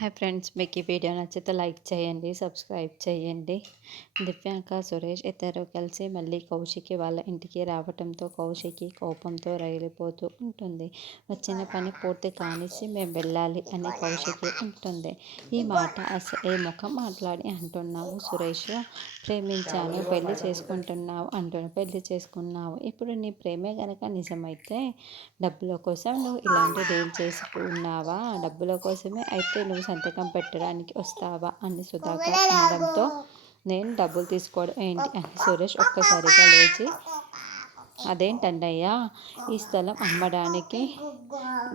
Hi friends, మీకు ఈ video నచ్చితే లైక్ చేయండి, సబ్స్క్రైబ్ చేయండి. దివ్యాంక, సురేష్ ఇద్దరు కలిసి మళ్ళీ కౌశికి వాళ్ళ ఇంటికి రావటంతో కౌశికి కోపంతో రగిలిపోతూ ఉంటుంది. వచ్చిన పని పూర్తి కానిచ్చి మేము వెళ్ళాలి అని కౌశికి ఉంటుంది. ఈ మాట ఏ ముఖం మాట్లాడి అంటున్నావు సురేష్? ప్రేమించాను, పెళ్లి చేసుకుంటున్నావు అంటున్నావు, పెళ్లి చేసుకున్నావు. ఇప్పుడు నీ ప్రేమే గనక నిజమైతే డబ్బుల కోసం నువ్వు ఇలాంటి డీల్ చేసుకున్నావా? డబ్బుల కోసమే అయితే నువ్వు సంతకం పెట్టడానికి వస్తావా అని సుధాకర్ అనడంతో, నేను డబ్బులు తీసుకోవడం ఏంటి అని సురేష్ ఒక్కసారిగా లేచి, అదేంటన్నయ్యా, ఈ స్థలం అమ్మడానికి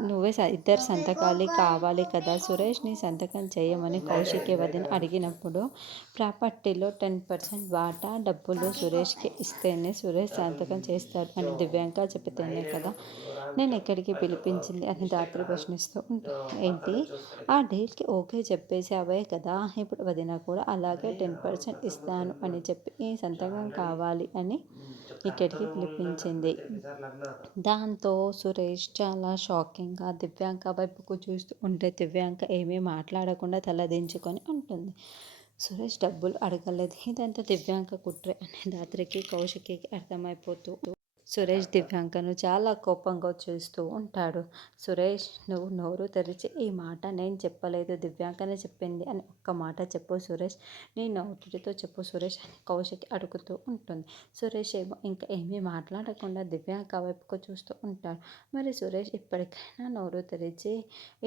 నువ్వే ఇద్దరు సంతకాలు కావాలి కదా సురేష్, నీ సంతకం చేయమని కౌశికి వదిన అడిగినప్పుడు ప్రాపర్టీలో 10% వాటా డబ్బులు సురేష్కి ఇస్తేనే సురేష్ సంతకం చేస్తాడు అని దివ్యాంక చెబితేనే కదా నేను ఎక్కడికి పిలిపించింది అని రాత్రి ప్రశ్నిస్తూ ఉంటుంది. ఏంటి, ఆ డీల్కి ఓకే చెప్పేసావే కదా, ఇప్పుడు వదిన కూడా అలాగే 10% ఇస్తాను అని చెప్పి ఈ సంతకం కావాలి అని ఇక్కడికి పిలిపించింది. దాంతో సురేష్ చాలా షాకింగ్గా దివ్యాంక వైపుకు చూస్తూ ఉంటే దివ్యాంక ఏమీ మాట్లాడకుండా తలదించుకొని ఉంటుంది. సురేష్ డబ్బులు అడగలేదు, ఇదంతా దివ్యాంక కుట్రే అని రాత్రికి కౌశికి అర్థమైపోతూ సురేష్ దివ్యాంకను చాలా కోపంగా చూస్తూ ఉంటాడు. సురేష్, నువ్వు నోరు తెరిచి ఈ మాట నేను చెప్పలేదు, దివ్యాంకనే చెప్పింది అని ఒక్క మాట చెప్పు సురేష్, నీ నోటితో చెప్పు సురేష్ అని కౌశికి అడుగుతూ ఉంటుంది. సురేష్ ఏమో ఇంకా ఏమీ మాట్లాడకుండా దివ్యాంక వైపుకు చూస్తూ ఉంటాడు. మరి సురేష్ ఇప్పటికైనా నోరు తెరిచి,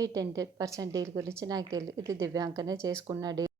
ఈ 10% డీల్ గురించి నాకు తెలియదు, ఇది దివ్యాంకనే చేసుకున్న డీల్